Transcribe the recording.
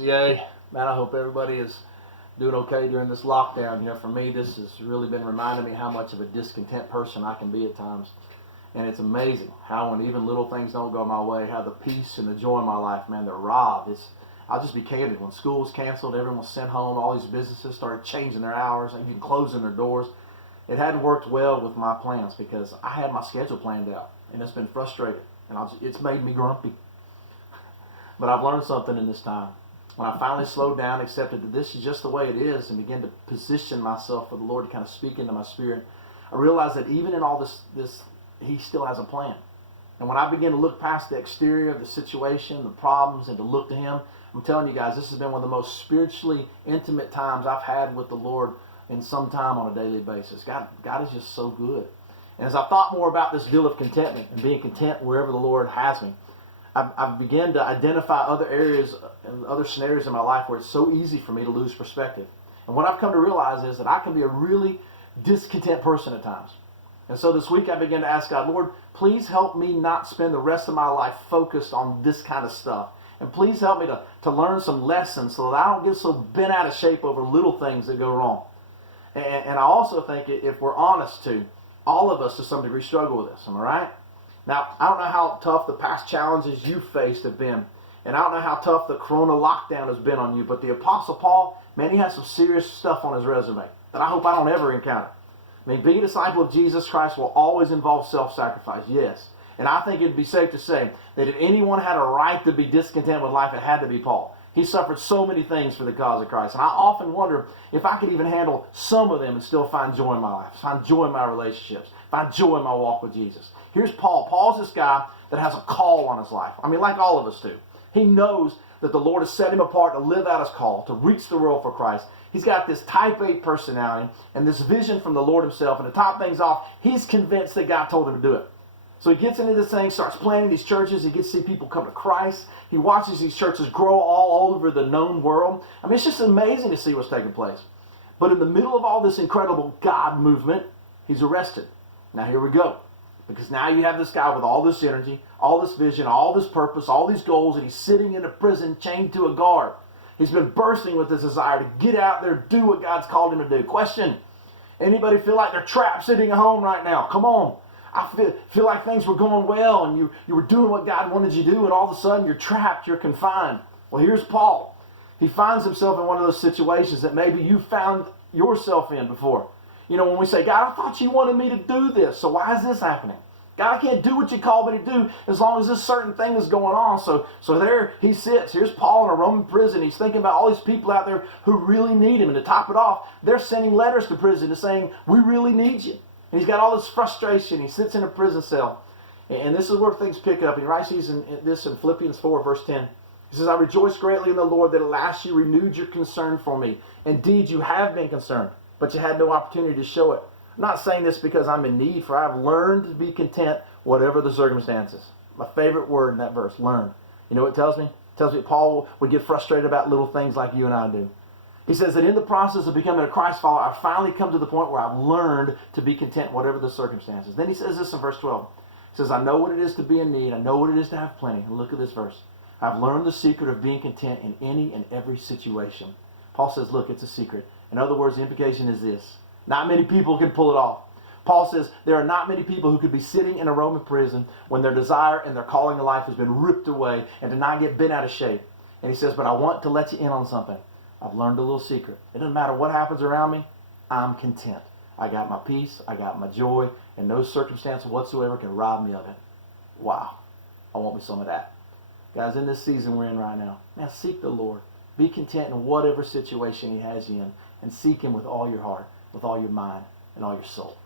Yay. Man, I hope everybody is doing okay during this lockdown. For me, this has really been reminding me how much of a discontent person I can be at times. And it's amazing how when even little things don't go my way, how the peace and the joy in my life, man, they're robbed. I'll just be candid. When school was canceled, everyone was sent home. All these businesses started changing their hours, even closing their doors. It hadn't worked well with my plans because I had my schedule planned out, and it's been frustrating. And it's made me grumpy. But I've learned something in this time. When I finally slowed down, accepted that this is just the way it is, and began to position myself for the Lord to kind of speak into my spirit, I realized that even in all this, He still has a plan. And when I begin to look past the exterior of the situation, the problems, and to look to Him, I'm telling you guys, this has been one of the most spiritually intimate times I've had with the Lord in some time on a daily basis. God is just so good. And as I thought more about this deal of contentment and being content wherever the Lord has me, I've begun to identify other areas and other scenarios in my life where it's so easy for me to lose perspective. And what I've come to realize is that I can be a really discontent person at times. And so this week I began to ask God, Lord, please help me not spend the rest of my life focused on this kind of stuff. And please help me to learn some lessons so that I don't get so bent out of shape over little things that go wrong. And I also think if we're honest too, all of us to some degree struggle with this. Am I right? Now, I don't know how tough the past challenges you faced have been. And I don't know how tough the corona lockdown has been on you. But the Apostle Paul, man, he has some serious stuff on his resume that I hope I don't ever encounter. I mean, being a disciple of Jesus Christ will always involve self-sacrifice, yes. And I think it'd be safe to say that if anyone had a right to be discontent with life, it had to be Paul. He suffered so many things for the cause of Christ. And I often wonder if I could even handle some of them and still find joy in my life, find joy in my relationships, find joy in my walk with Jesus. Here's Paul. Paul's this guy that has a call on his life. I mean, like all of us do. He knows that the Lord has set him apart to live out his call, to reach the world for Christ. He's got this type A personality and this vision from the Lord himself. And to top things off, he's convinced that God told him to do it. So he gets into this thing, starts planting these churches. He gets to see people come to Christ. He watches these churches grow all over the known world. I mean, it's just amazing to see what's taking place. But in the middle of all this incredible God movement, he's arrested. Now here we go. Because now you have this guy with all this energy, all this vision, all this purpose, all these goals, and he's sitting in a prison chained to a guard. He's been bursting with this desire to get out there, do what God's called him to do. Question, anybody feel like they're trapped sitting at home right now? Come on. I feel like things were going well and you were doing what God wanted you to do, and all of a sudden you're trapped, you're confined. Well, here's Paul. He finds himself in one of those situations that maybe you found yourself in before. When we say, God, I thought you wanted me to do this, so why is this happening? God, I can't do what you called me to do as long as this certain thing is going on. So there he sits. Here's Paul in a Roman prison. He's thinking about all these people out there who really need him. And to top it off, they're sending letters to prison to saying, we really need you. And he's got all this frustration. He sits in a prison cell. And this is where things pick up. He writes this in Philippians 4, verse 10. He says, I rejoice greatly in the Lord that at last you renewed your concern for me. Indeed, you have been concerned, but you had no opportunity to show it. I'm not saying this because I'm in need, for I have learned to be content whatever the circumstances. My favorite word in that verse, learn. You know what it tells me? It tells me Paul would get frustrated about little things like you and I do. He says that in the process of becoming a Christ follower, I've finally come to the point where I've learned to be content whatever the circumstances. Then he says this in verse 12. He says, I know what it is to be in need. I know what it is to have plenty. And look at this verse. I've learned the secret of being content in any and every situation. Paul says, look, it's a secret. In other words, the implication is this. Not many people can pull it off. Paul says there are not many people who could be sitting in a Roman prison when their desire and their calling in life has been ripped away and to not get bent out of shape. And he says, but I want to let you in on something. I've learned a little secret. It doesn't matter what happens around me. I'm content. I got my peace. I got my joy. And no circumstance whatsoever can rob me of it. Wow. I want me some of that. Guys, in this season we're in right now, man, seek the Lord. Be content in whatever situation he has you in. And seek him with all your heart, with all your mind, and all your soul.